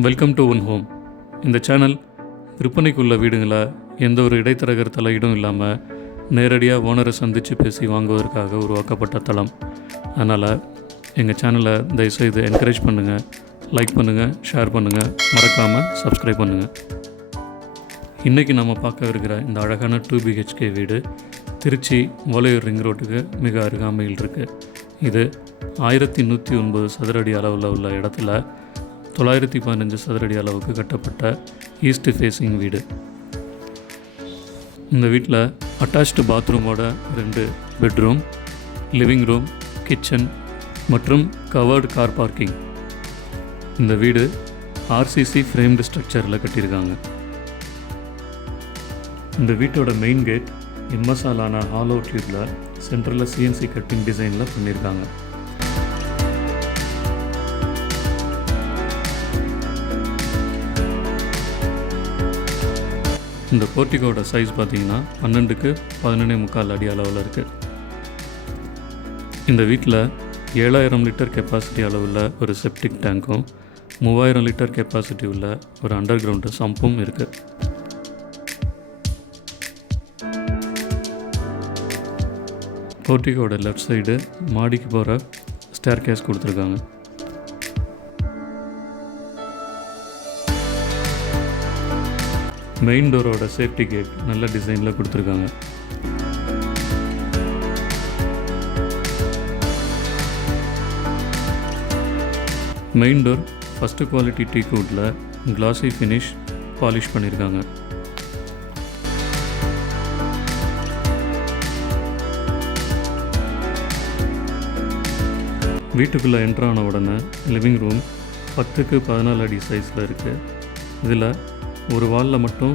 Welcome to one home. இந்த channel விற்பனைக்குள்ள வீடுங்களை எந்த ஒரு இடைத்தரகர் தலையீடும் இல்லாமல் நேரடியாக ஓனரை சந்தித்து பேசி வாங்குவதற்காக உருவாக்கப்பட்ட தளம். அதனால் எங்கள் சேனலை தயவுசெய்து என்கரேஜ் பண்ணுங்கள், லைக் பண்ணுங்கள், ஷேர் பண்ணுங்கள், மறக்காமல் சப்ஸ்கிரைப் பண்ணுங்கள். இன்றைக்கி நம்ம பார்க்க இருக்கிற இந்த அழகான 2 BHK வீடு திருச்சி ஓலையூர் ரிங் ரோட்டுக்கு மிக அருகாமையில் இருக்குது. இது 1109 சதுரடி அளவில் உள்ள இடத்துல 915 சதுரடி அளவுக்கு கட்டப்பட்ட ஈஸ்ட் ஃபேஸிங் வீடு. இந்த வீட்டில் அட்டாச்டு பாத்ரூமோட 2 பெட்ரூம், லிவிங் ரூம், கிச்சன் மற்றும் கவர்டு கார் பார்க்கிங். இந்த வீடு RCC ஃப்ரேம்டு ஸ்ட்ரக்சரில் கட்டியிருக்காங்க. இந்த வீட்டோட மெயின் கேட் எம்எஸ்ஆலான ஹாலோ டியூப்பில் சென்ட்ரலில் CNC கட்டிங் டிசைனில் பண்ணியிருக்காங்க. இந்த போர்ட்டிகோட சைஸ் பார்த்திங்கன்னா 12க்கு 11.25 அடி அளவில் இருக்குது. இந்த வீட்டில் 7000 லிட்டர் கெப்பாசிட்டி அளவில் ஒரு செப்டிக் டேங்க்கும் 3000 லிட்டர் கெப்பாசிட்டி உள்ள ஒரு அண்டர் கிரவுண்டு சம்பும் இருக்குது. போர்ட்டிகோட லெஃப்ட் சைடு மாடிக்கு போகிற ஸ்டேர் கேஸ் கொடுத்துருக்காங்க. மெயின் டோரோட சேஃப்டி கேட் நல்ல டிசைனில் கொடுத்துருக்காங்க. Main door first quality teak வுட்டில் கிளாஸி ஃபினிஷ் பாலிஷ் பண்ணியிருக்காங்க. வீட்டுக்குள்ளே என்ட்ரான உடனே லிவிங் ரூம் 10க்கு 14 அடி சைஸில் இருக்குது. இதில் ஒரு வாலில் மட்டும்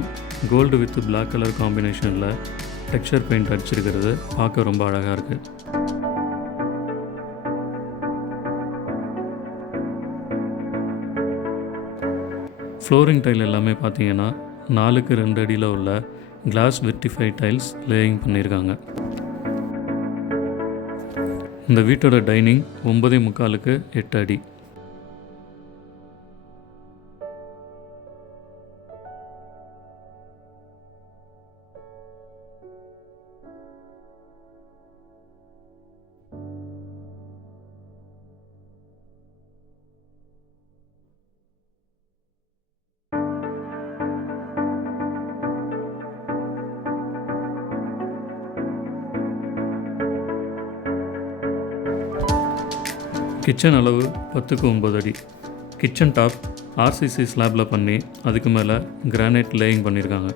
கோல்டு வித் பிளாக் கலர் காம்பினேஷனில் டெக்ஸ்சர் பெயிண்ட் அடிச்சிருக்கிறது பார்க்க ரொம்ப அழகாக இருக்குது. ஃப்ளோரிங் டைல் எல்லாமே பார்த்தீங்கன்னா 4க்கு 2 அடியில் உள்ள கிளாஸ் வெர்டிஃபை டைல்ஸ் லேயிங் பண்ணியிருக்காங்க. இந்த வீட்டோட டைனிங் 9.25க்கு 8 அடி. கிச்சன் அளவு 10க்கு 9 அடி. கிச்சன் டாப் RCC ஸ்லாப்பில் பண்ணி அதுக்கு மேலே கிரானைட் லேயிங் பண்ணியிருக்காங்க.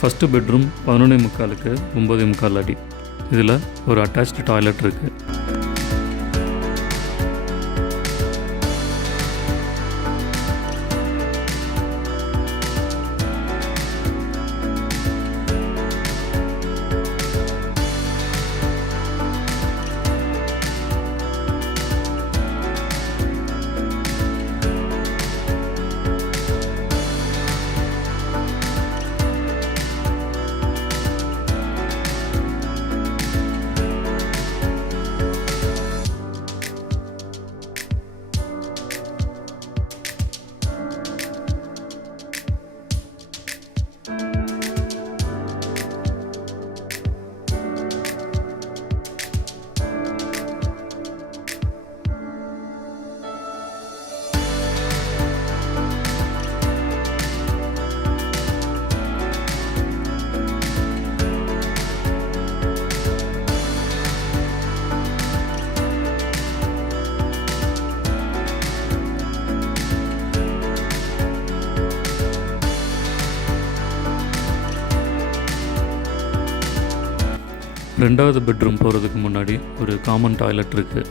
ஃபஸ்ட்டு பெட்ரூம் 11.25க்கு 9.25 அடி. இதில் ஒரு அட்டாச்டு டாய்லெட் இருக்குது. ரெண்டாவது பெட்ரூம் போகிறதுக்கு முன்னாடி ஒரு காமன் டாய்லெட் இருக்குது.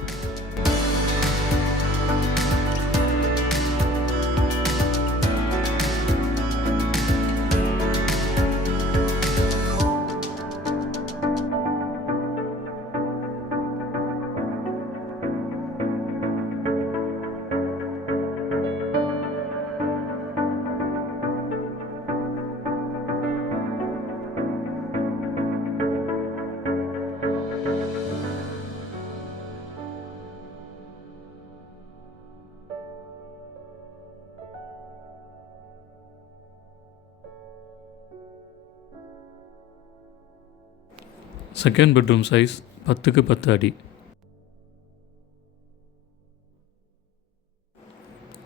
செகண்ட் பெட்ரூம் சைஸ் 10க்கு 10 அடி.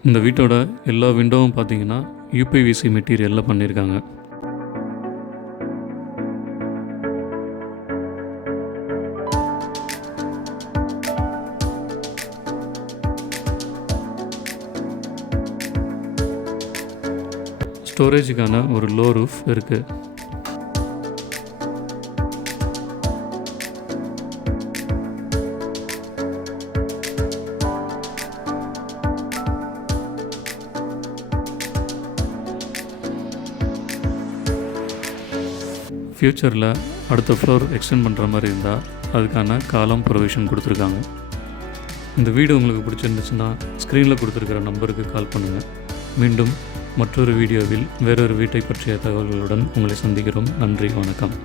இந்த வீட்டோட எல்லா விண்டோவும் பார்த்தீங்கன்னா யூபிவிசி மெட்டீரியலில் பண்ணியிருக்காங்க. ஸ்டோரேஜுக்கான ஒரு லோ ரூஃப் இருக்குது. ஃப்யூச்சரில் அடுத்த ஃப்ளோர் எக்ஸ்டெண்ட் பண்ணுற மாதிரி இருந்தால் அதுக்கான காலம் ப்ரொவிஷன் கொடுத்துருக்காங்க. இந்த வீடு உங்களுக்கு பிடிச்சிருந்துச்சுன்னா ஸ்க்ரீனில் கொடுத்துருக்கிற நம்பருக்கு கால் பண்ணுங்கள். மீண்டும் மற்றொரு வீடியோவில் வேறொரு வீட்டை பற்றிய தகவல்களுடன் உங்களை சந்திக்கிறோம். நன்றி, வணக்கம்.